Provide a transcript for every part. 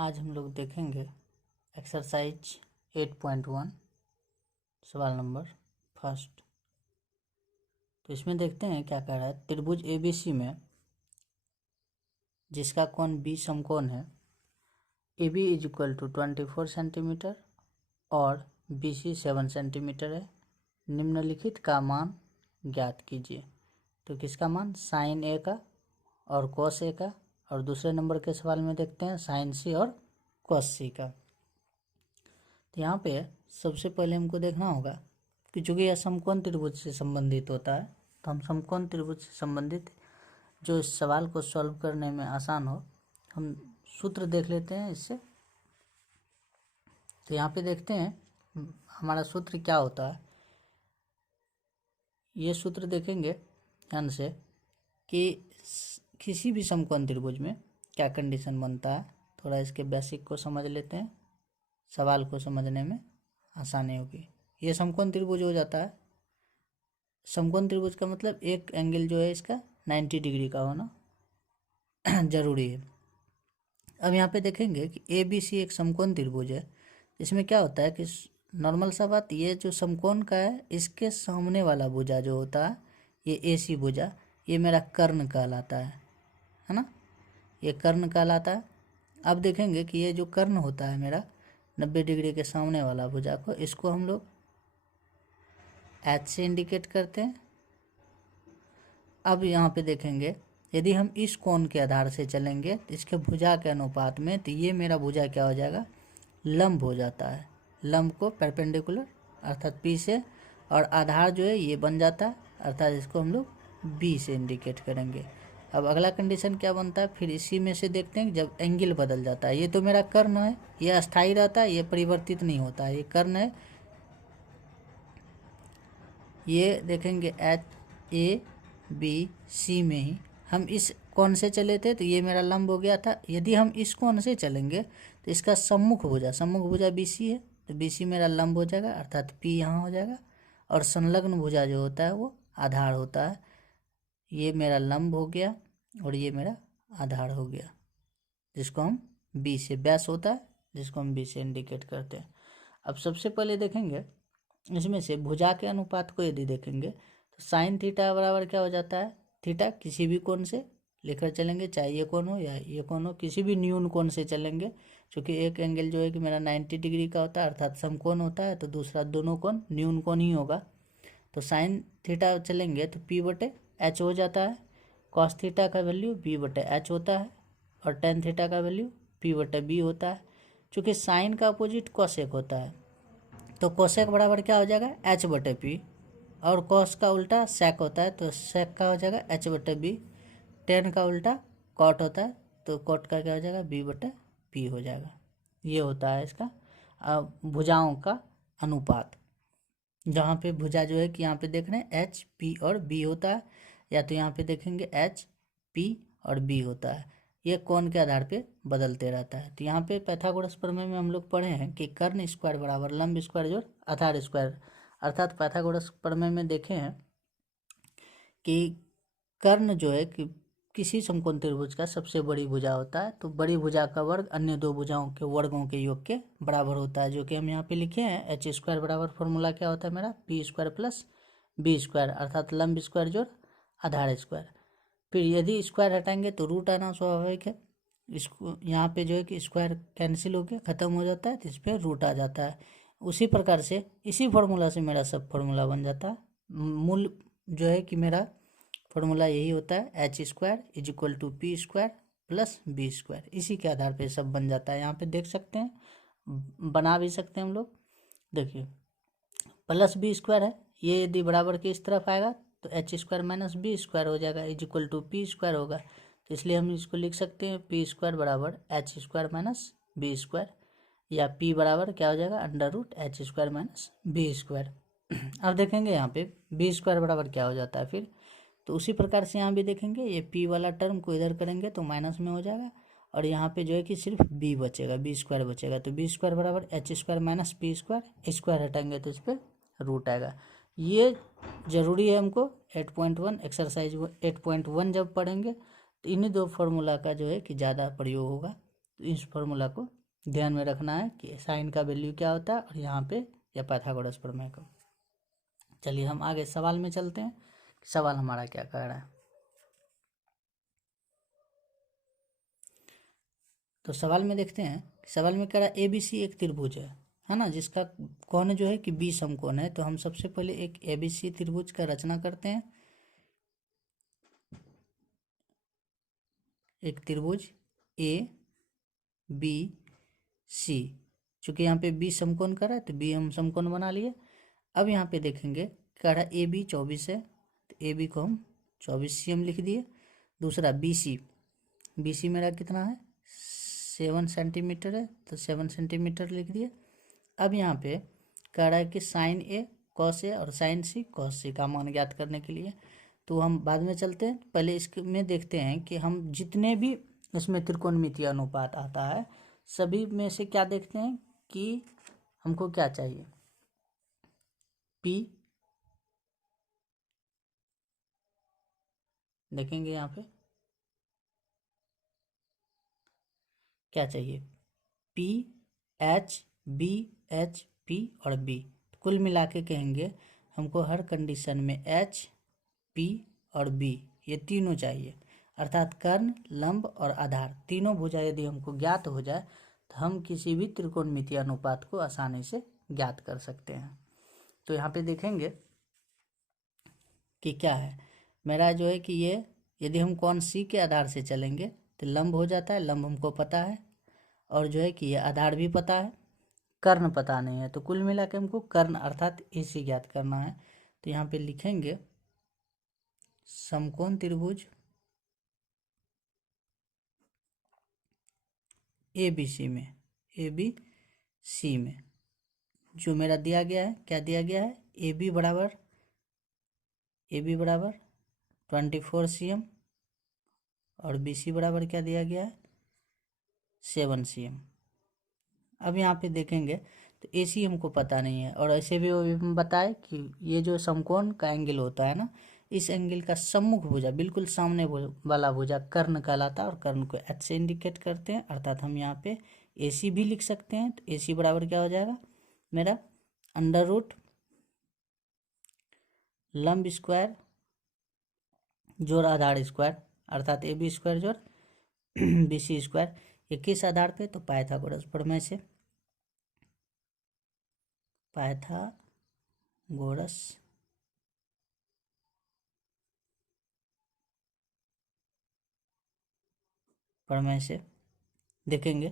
आज हम लोग देखेंगे एक्सरसाइज 8.1 सवाल नंबर फर्स्ट। तो इसमें देखते हैं क्या कह रहा है। त्रिभुज ABC में जिसका कोण B समकोण है, AB इक्वल टू 24 सेंटीमीटर और BC 7 सेंटीमीटर है। निम्नलिखित का मान ज्ञात कीजिए। तो किसका मान? साइन A का और कॉस A का, और दूसरे नंबर के सवाल में देखते हैं साइन C और कॉस C का। तो यहाँ पे सबसे पहले हमको देखना होगा कि चूँकि यह समकोण त्रिभुज से संबंधित होता है, तो हम समकोण त्रिभुज से संबंधित जो इस सवाल को सॉल्व करने में आसान हो, हम सूत्र देख लेते हैं इससे। तो यहाँ पे देखते हैं हमारा सूत्र क्या होता है। ये सूत्र देखेंगे ध्यान से कि किसी भी समकोण त्रिभुज में क्या कंडीशन बनता है। थोड़ा इसके बेसिक को समझ लेते हैं, सवाल को समझने में आसानी होगी। ये समकोण त्रिभुज हो जाता है। समकोण त्रिभुज का मतलब एक एंगल जो है इसका 90 डिग्री का होना जरूरी है। अब यहाँ पे देखेंगे कि ABC एक समकोण त्रिभुज है। इसमें क्या होता है कि नॉर्मल सा बात, ये जो समकोण का है इसके सामने वाला भुजा जो होता है, ये AC भुजा, ये मेरा कर्ण कहलाता है ना, ये कर्ण कहलाता है। अब देखेंगे कि ये जो कर्ण होता है मेरा 90 डिग्री के सामने वाला भुजा को, इसको हम लोग H से इंडिकेट करते हैं। अब यहाँ पे देखेंगे यदि हम इस कोण के आधार से चलेंगे तो इसके भुजा के अनुपात में, तो ये मेरा भुजा क्या हो जाएगा? लंब हो जाता है। लंब को परपेंडिकुलर अर्थात P से, और आधार जो है ये बन जाता है, अर्थात इसको हम लोग B से इंडिकेट करेंगे। अब अगला कंडीशन क्या बनता है, फिर इसी में से देखते हैं जब एंगल बदल जाता है। ये तो मेरा कर्ण है, ये अस्थाई रहता है, ये परिवर्तित नहीं होता है, ये कर्ण है। ये देखेंगे ABC में ही हम इस कोण से चले थे, तो ये मेरा लंब हो गया था। यदि हम इस कोण से चलेंगे तो इसका सम्मुख भुजा BC है, तो BC मेरा लंब हो जाएगा, अर्थात P यहाँ हो जाएगा। और संलग्न भुजा जो होता है वो आधार होता है। ये मेरा लंब हो गया और ये मेरा आधार हो गया, जिसको हम B से, व्यास होता है जिसको हम B से इंडिकेट करते हैं। अब सबसे पहले देखेंगे इसमें से भुजा के अनुपात को यदि देखेंगे तो साइन थीटा बराबर क्या हो जाता है? थीटा किसी भी कोण से लेकर चलेंगे, चाहे ये कोण हो या ये कोण हो, किसी भी न्यून कोण से चलेंगे। क्योंकि एक एंगल जो है कि मेरा 90 डिग्री का होता है, अर्थात समकोण होता है, तो दूसरा दोनों कोण न्यून कोण ही होगा। तो साइन थीटा चलेंगे तो P/H हो जाता है। कॉस थीटा का वैल्यू B/H होता है, और टेन थीटा का वैल्यू P/B होता है। चूँकि साइन का अपोजिट कॉसेक होता है, तो कोसेक बराबर क्या हो जाएगा? H/P, और कॉस का उल्टा सेक होता है, तो सेक का हो जाएगा H/B। टेन का उल्टा कॉट होता है, तो कॉट का क्या हो जाएगा? B/P हो जाएगा। ये होता है इसका भुजाओं का अनुपात, जहाँ पे भुजा जो है कि यहाँ पे देख रहे हैं H, P और B होता है, या तो यहाँ पे देखेंगे H, P और B होता है। ये कोण के आधार पे बदलते रहता है। तो यहाँ पे पाइथागोरस प्रमेय में हम लोग पढ़े हैं कि कर्ण स्क्वायर बराबर लंब स्क्वायर जोड़ आधार स्क्वायर, अर्थात पाइथागोरस प्रमेय में देखे हैं कि कर्ण जो है कि किसी समकोण त्रिभुज का सबसे बड़ी भुजा होता है, तो बड़ी भुजा का वर्ग अन्य दो भुजाओं के वर्गों के योग के बराबर होता है, जो कि हम यहाँ पे लिखे हैं। H² बराबर फॉर्मूला क्या होता है मेरा? P² प्लस B², अर्थात लंब स्क्वायर जोड़ आधार स्क्वायर। फिर यदि स्क्वायर हटाएंगे तो रूट आना स्वाभाविक है। इसको यहाँ पे जो है कि स्क्वायर कैंसिल हो गया, ख़त्म हो जाता है, तो इस पर रूट आ जाता है। उसी प्रकार से इसी फार्मूला से मेरा सब फार्मूला बन जाता है। मूल जो है कि मेरा फार्मूला यही होता है, H² equal to P² plus B²। इसी के आधार पे सब बन जाता है। यहाँ पे देख सकते हैं, बना भी सकते हैं हम लोग। देखिए प्लस B² है, ये यदि बराबर के इस तरफ आएगा तो H² माइनस B² हो जाएगा, इक्वल टू P² होगा। तो इसलिए हम इसको लिख सकते हैं P² बराबर H² माइनस B², या P बराबर क्या हो जाएगा? √H² minus B²। अब देखेंगे यहाँ पे B² बराबर क्या हो जाता है फिर, तो उसी प्रकार से यहाँ भी देखेंगे, ये P वाला टर्म को इधर करेंगे तो माइनस में हो जाएगा, और यहाँ पे जो है कि सिर्फ B बचेगा, B² बचेगा। तो B² बराबर H² माइनस P², स्क्वायर हटाएंगे तो इस पर रूट आएगा। ये ज़रूरी है हमको 8.1 एक्सरसाइज 8.1 जब पढ़ेंगे तो इन्हीं दो फार्मूला का जो है कि ज़्यादा प्रयोग होगा। तो इस फॉर्मूला को ध्यान में रखना है कि साइन का वैल्यू क्या होता है और यहाँ पे यह पाइथागोरस प्रमेय का। चलिए हम आगे सवाल में चलते हैं, सवाल हमारा क्या कह रहा है। तो सवाल में देखते हैं, सवाल में कह रहा है ABC एक त्रिभुज है ना, जिसका कोण जो है कि 20 समकोण है। तो हम सबसे पहले एक ABC त्रिभुज का रचना करते हैं। एक त्रिभुज ABC, चूंकि यहाँ पे 20 समकोण कर रहा है तो B हम समकोण बना लिए। अब यहाँ पे देखेंगे कह रहा है AB 24 है, तो AB को हम 24 cm लिख दिए। दूसरा BC मेरा कितना है 7 सेंटीमीटर है, तो 7 सेंटीमीटर लिख दिए। अब यहाँ पे कह रहा है कि साइन A कॉस A और साइन C कॉस C का मान ज्ञात करने के लिए। तो हम बाद में चलते हैं, पहले इसमें देखते हैं कि हम जितने भी इसमें त्रिकोणमितीय अनुपात आता है सभी में से क्या देखते हैं कि हमको क्या चाहिए, P देखेंगे यहाँ पे क्या चाहिए, PH और B। कुल मिला के कहेंगे हमको हर कंडीशन में H, P और B ये तीनों चाहिए, अर्थात कर्ण, लंब और आधार तीनों भुजा यदि हमको ज्ञात हो जाए तो हम किसी भी त्रिकोणमितीय अनुपात को आसानी से ज्ञात कर सकते हैं। तो यहाँ पे देखेंगे कि क्या है मेरा जो है कि ये यदि हम कोण C के आधार से चलेंगे तो लंब हो जाता है, लंब हमको पता है, और जो है कि ये आधार भी पता है, कर्ण पता नहीं है। तो कुल मिला के हमको कर्ण अर्थात AC ज्ञात करना है। तो यहाँ पे लिखेंगे समकोण त्रिभुज ABC में जो मेरा दिया गया है, क्या दिया गया है, AB बराबर 24 cm और BC बराबर क्या दिया गया है 7 cm। अब यहाँ पे देखेंगे तो AC हमको पता नहीं है, और ऐसे भी वो बताए कि ये जो समकोण का एंगल होता है ना, इस एंगल का सम्मुख भुजा बिल्कुल सामने वाला भुजा कर्ण कहलाता है, और कर्ण को H से इंडिकेट करते हैं, अर्थात हम यहाँ पे AC भी लिख सकते हैं। तो AC बराबर क्या हो जाएगा मेरा अंडर रूट लंब स्क्वायर जोड़ आधार स्क्वायर, अर्थात AB स्क्वायर जोड़ BC स्क्वायर। ये किस आधार पे, तो पाइथागोरस प्रमेय से, पाइथागोरस प्रमेय से देखेंगे।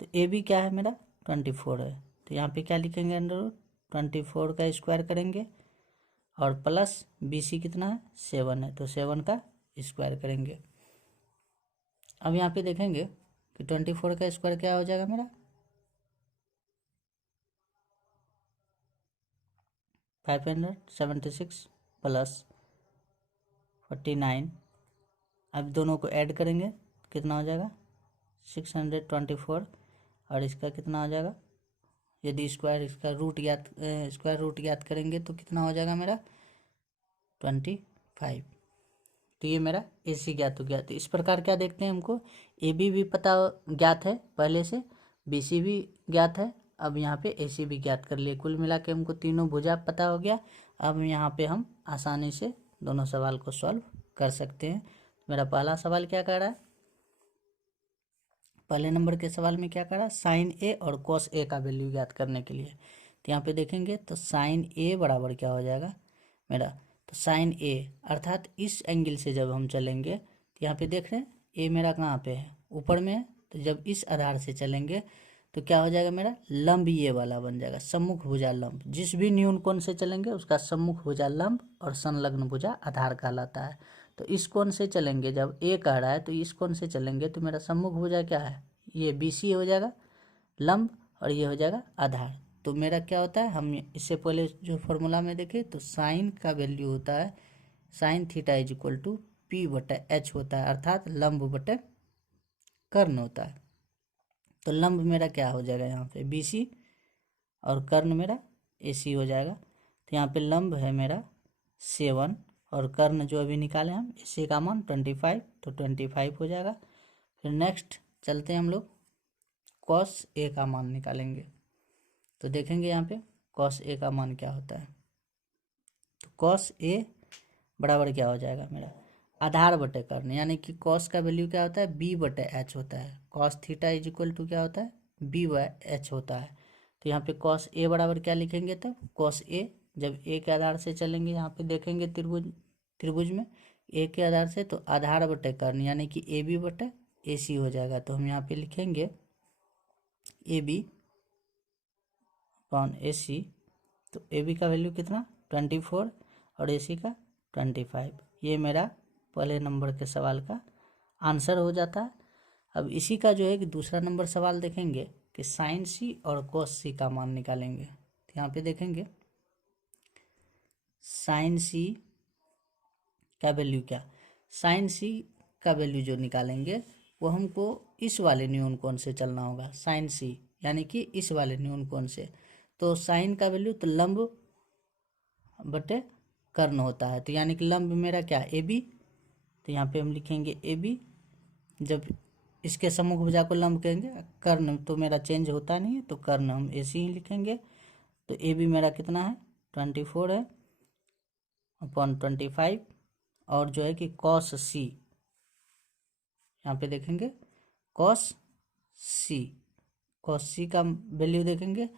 तो AB क्या है मेरा 24 है, तो यहाँ पे क्या लिखेंगे अंडर रूट 24 का स्क्वायर करेंगे, और प्लस BC कितना है 7 है, तो 7 का स्क्वायर करेंगे। अब यहाँ पे देखेंगे कि 24 का स्क्वायर क्या हो जाएगा मेरा 576 प्लस 49। अब दोनों को ऐड करेंगे कितना हो जाएगा 624, और इसका कितना हो जाएगा, यदि स्क्वायर रूट ज्ञात करेंगे तो कितना हो जाएगा मेरा 25। तो ये मेरा AC ज्ञात हो गया। तो इस प्रकार क्या देखते हैं, हमको AB भी पता ज्ञात है पहले से, BC भी ज्ञात है, अब यहाँ पे AC भी ज्ञात कर लिए। कुल मिला के हमको तीनों भुजा पता हो गया। अब यहाँ पे हम आसानी से दोनों सवाल को सॉल्व कर सकते हैं। मेरा पहला सवाल क्या कह रहा है, पहले नंबर के सवाल में क्या करा, साइन A और कॉस A का वैल्यू ज्ञात करने के लिए। तो यहाँ पे देखेंगे तो साइन A बराबर क्या हो जाएगा मेरा, तो साइन A अर्थात इस एंगल से जब हम चलेंगे तो यहाँ पे देख रहे हैं A मेरा कहाँ पे है ऊपर में है, तो जब इस आधार से चलेंगे तो क्या हो जाएगा मेरा लंब ये वाला बन जाएगा, सम्मुख भुजा लंब। जिस भी न्यून कोण से चलेंगे उसका सम्मुख भुजा लंब और संलग्न भुजा आधार कहलाता है। तो इस कोण से चलेंगे, जब A कह रहा है तो इस कोण से चलेंगे तो मेरा सम्मुख भुजा क्या है, ये BC हो जाएगा लंब, और ये हो जाएगा आधार। तो मेरा क्या होता है, हम इससे पहले जो फॉर्मूला में देखे तो साइन का वैल्यू होता है sine theta is equal to P/H होता है, अर्थात लंब बटे कर्ण होता है। तो लंब मेरा क्या हो जाएगा यहाँ पे BC, और कर्ण मेरा AC हो जाएगा। तो यहाँ पे लंब है मेरा 7, और कर्ण जो अभी निकाले हम AC का मान 25, तो 25 हो जाएगा। फिर नेक्स्ट चलते हैं हम लोग कॉस ए का मान निकालेंगे। तो देखेंगे यहाँ पे कॉस ए का मान क्या होता है। तो कॉस ए बराबर क्या हो जाएगा मेरा, आधार बटे कर्ण, यानी कि कॉस का वैल्यू क्या होता है, बी बटे एच होता है। Cos theta is equal to क्या होता है, बी बाय एच होता है। तो यहाँ पे कॉस ए बराबर क्या लिखेंगे, तब कॉस ए, जब ए के आधार से चलेंगे यहाँ पे देखेंगे त्रिभुज में ए के आधार से, तो आधार बटे कर्ण यानी कि ए बी बटे ए सी हो जाएगा। तो हम यहाँ पे लिखेंगे ए बी अपॉन ए सी। तो ए बी का वैल्यू कितना 24 और ए सी का 25। ये मेरा पहले नंबर के सवाल का आंसर हो जाता है। अब इसी का जो है कि दूसरा नंबर सवाल देखेंगे कि साइन सी और कोस सी का मान निकालेंगे। तो यहाँ पे देखेंगे साइन सी का वैल्यू क्या, साइन सी का वैल्यू जो निकालेंगे वो हमको इस वाले न्यून कोण से चलना होगा, साइन सी यानी कि इस वाले न्यून कोण से। तो साइन का वैल्यू तो लंब बटे कर्ण होता है, तो यानी कि लंब मेरा क्या ए बी। तो यहाँ पे हम लिखेंगे ए बी, जब इसके सम्मुख भुजा को लंब कहेंगे, कर्ण तो मेरा चेंज होता नहीं है तो कर्ण हम ए सी ही लिखेंगे। तो ए बी मेरा कितना है 24 है अपॉन 25, और जो है कि कॉस सी, यहाँ पे देखेंगे कॉस सी का वैल्यू देखेंगे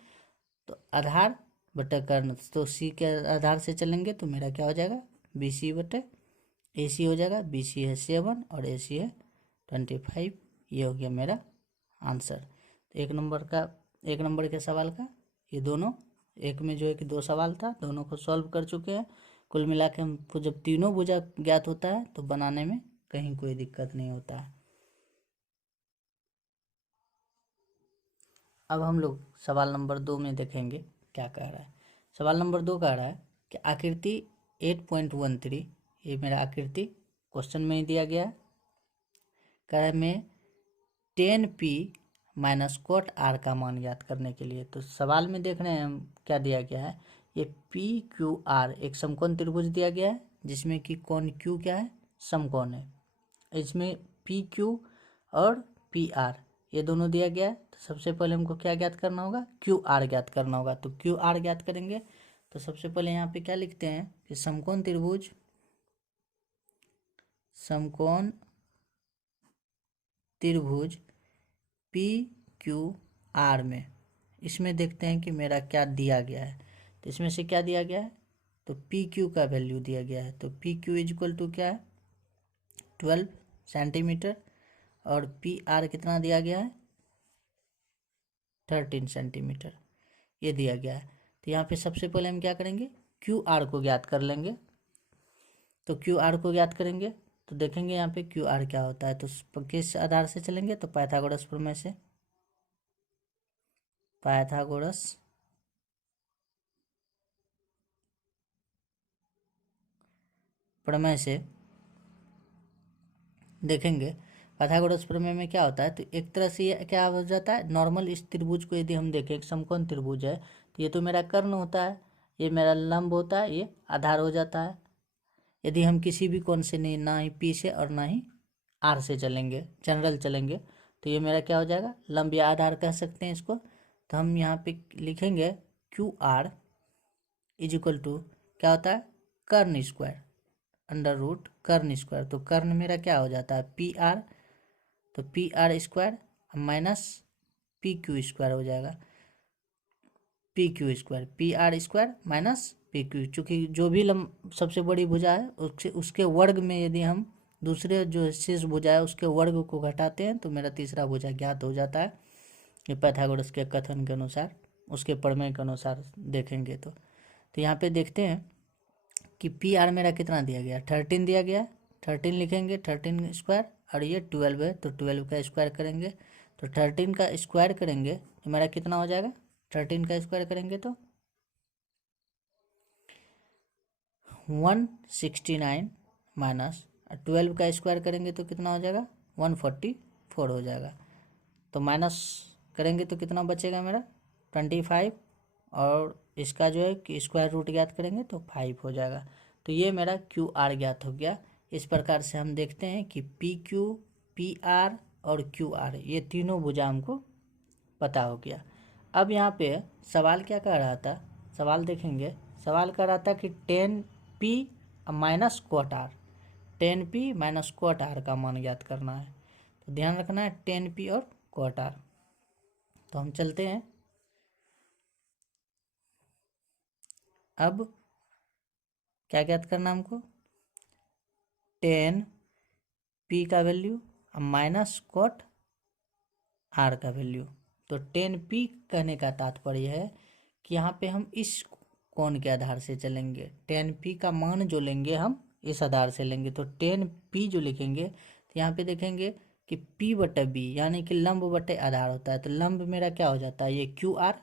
तो आधार बटा कर्ण, तो सी के आधार से चलेंगे तो मेरा क्या हो जाएगा बी सी बटे ए सी हो जाएगा। बी सी है 7 और ए सी है 25। ये हो गया मेरा आंसर। तो एक नंबर के सवाल का ये दोनों, एक में जो है कि 2 सवाल था, दोनों को सॉल्व कर चुके हैं। कुल मिला के हमको जब तीनों भुजा ज्ञात होता है तो बनाने में कहीं कोई दिक्कत नहीं होता है। अब हम लोग सवाल नंबर 2 में देखेंगे क्या कह रहा है। सवाल नंबर 2 कह रहा है कि आकृति 8.13, ये मेरा आकृति क्वेश्चन में ही दिया गया है। कह रहा है में 10p माइनस कोट आर का मान ज्ञात करने के लिए। तो सवाल में देख रहे हैं हम क्या दिया गया है, ये पी क्यू आर एक समकोण त्रिभुज दिया गया है जिसमें कि कोण क्यू क्या है, समकोण है। इसमें पी क्यू और पी आर ये दोनों दिया गया है। तो सबसे पहले हमको क्या ज्ञात करना होगा, क्यू आर ज्ञात करना होगा। तो क्यू आर ज्ञात करेंगे तो सबसे पहले यहाँ पे क्या लिखते हैं कि समकोण त्रिभुज पी क्यू आर में, इसमें देखते हैं कि मेरा क्या दिया गया है। तो इसमें से क्या दिया गया है, तो पी क्यू का वैल्यू दिया गया है। तो P Q is equal to क्या है 12 सेंटीमीटर, और पी आर कितना दिया गया है 13 सेंटीमीटर, ये दिया गया है। तो यहाँ पे सबसे पहले हम क्या करेंगे, क्यू आर को ज्ञात कर लेंगे। तो क्यू आर को ज्ञात करेंगे तो देखेंगे यहाँ पे क्यू आर क्या होता है। तो किस आधार से चलेंगे, तो पाइथागोरस प्रमेय से। पाइथागोरस प्रमेय से देखेंगे। पाइथागोरस प्रमेय में क्या होता है, तो एक तरह से ये क्या हो जाता है, नॉर्मल इस त्रिभुज को यदि हम देखें, एक समकोण त्रिभुज है, तो ये तो मेरा कर्ण होता है, ये मेरा लंब होता है, ये आधार हो जाता है। यदि हम किसी भी कोण से नहीं, ना ही पी से और ना ही आर से चलेंगे, जनरल चलेंगे, तो ये मेरा क्या हो जाएगा लंब या आधार कह सकते हैं इसको। तो हम यहाँ पे लिखेंगे Q R is equal to क्या होता है कर्ण स्क्वायर अंडर रूट कर्ण स्क्वायर। तो कर्ण मेरा क्या हो जाता है पी आर, तो P R square minus P Q square हो जाएगा, P Q square, P R square minus P Q. चूँकि जो भी सबसे बड़ी भुजा है उसके वर्ग में यदि हम दूसरे जो शेष भुजा है उसके वर्ग को घटाते हैं तो मेरा तीसरा भुजा ज्ञात हो जाता है। ये पाइथागोरस के कथन के अनुसार, उसके प्रमेय के अनुसार देखेंगे तो यहाँ पे देखते हैं कि पी आर मेरा कितना दिया गया 13 दिया गया, 13 लिखेंगे 13 स्क्वायर, और ये 12 है तो 12 का स्क्वायर करेंगे। तो 13 का स्क्वायर करेंगे तो मेरा कितना हो जाएगा, 13 का स्क्वायर करेंगे तो 169 माइनस 12 का स्क्वायर करेंगे तो कितना हो जाएगा 144 हो जाएगा। तो माइनस करेंगे तो कितना बचेगा मेरा 25, और इसका जो है कि स्क्वायर रूट ज्ञात करेंगे तो 5 हो जाएगा। तो ये मेरा क्यू आर ज्ञात हो गया। इस प्रकार से हम देखते हैं कि पी क्यू, पी आर और क्यू आर ये तीनों भुजा हमको पता हो गया। अब यहाँ पे सवाल क्या कर रहा था, सवाल देखेंगे, सवाल कर रहा था कि 10p माइनस क्वाट आर, 10p माइनस क्वाट आर का मान ज्ञात करना है। तो ध्यान रखना है 10p और क्वाट आर। तो हम चलते हैं। अब क्या ज्ञात करना हमको, 10p का वैल्यू माइनस क्वाट आर का वैल्यू। तो 10p कहने का तात्पर्य है कि यहाँ पे हम इस कोण के आधार से चलेंगे, 10p का मान जो लेंगे हम इस आधार से लेंगे। तो 10p जो लिखेंगे तो यहाँ पे देखेंगे कि p बटे b यानी कि लंब बटे आधार होता है। तो लंब मेरा क्या हो जाता है, ये क्यू आर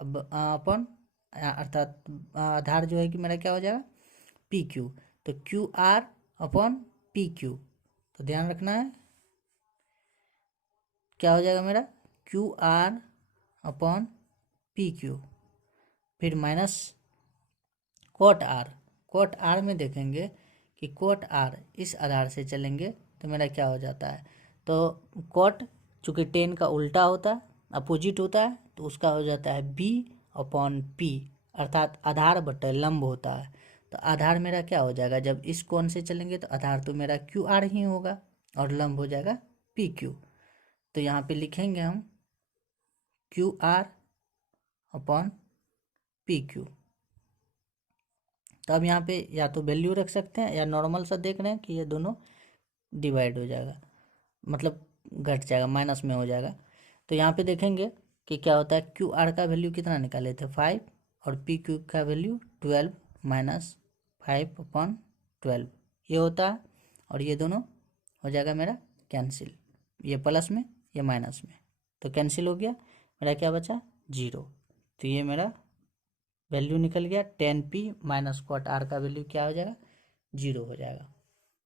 अपन अर्थात आधार जो है कि मेरा क्या हो जाएगा पी क्यू। तो Q R upon P Q. तो ध्यान रखना है क्या हो जाएगा मेरा Q R upon P Q, फिर minus quote R. Quote R में देखेंगे कि कोट आर इस आधार से चलेंगे तो मेरा क्या हो जाता है, तो कोट चूँकि 10 का उल्टा होता है, अपोजिट होता है, तो उसका हो जाता है बी अपॉन पी, अर्थात आधार बटे लंब होता है। तो आधार मेरा क्या हो जाएगा, जब इस कोण से चलेंगे तो आधार तो मेरा क्यू आर ही होगा और लंब हो जाएगा पी क्यू। तो यहाँ पे लिखेंगे हम Q R upon P Q. तो अब यहाँ पे या तो वैल्यू रख सकते हैं या नॉर्मल सा देख रहे हैं कि ये दोनों डिवाइड हो जाएगा, मतलब घट जाएगा, माइनस में हो जाएगा। तो यहाँ पे देखेंगे कि क्या होता है, क्यू आर का वैल्यू कितना निकाले थे 5 और पी क्यू का वैल्यू 12 माइनस 5 अपॉन 12 ये होता है। और ये दोनों हो जाएगा मेरा कैंसिल, ये प्लस में ये माइनस में, तो कैंसिल हो गया, मेरा क्या बचा 0। तो ये मेरा वैल्यू निकल गया 10p माइनस क्वाट आर का वैल्यू क्या हो जाएगा 0 हो जाएगा।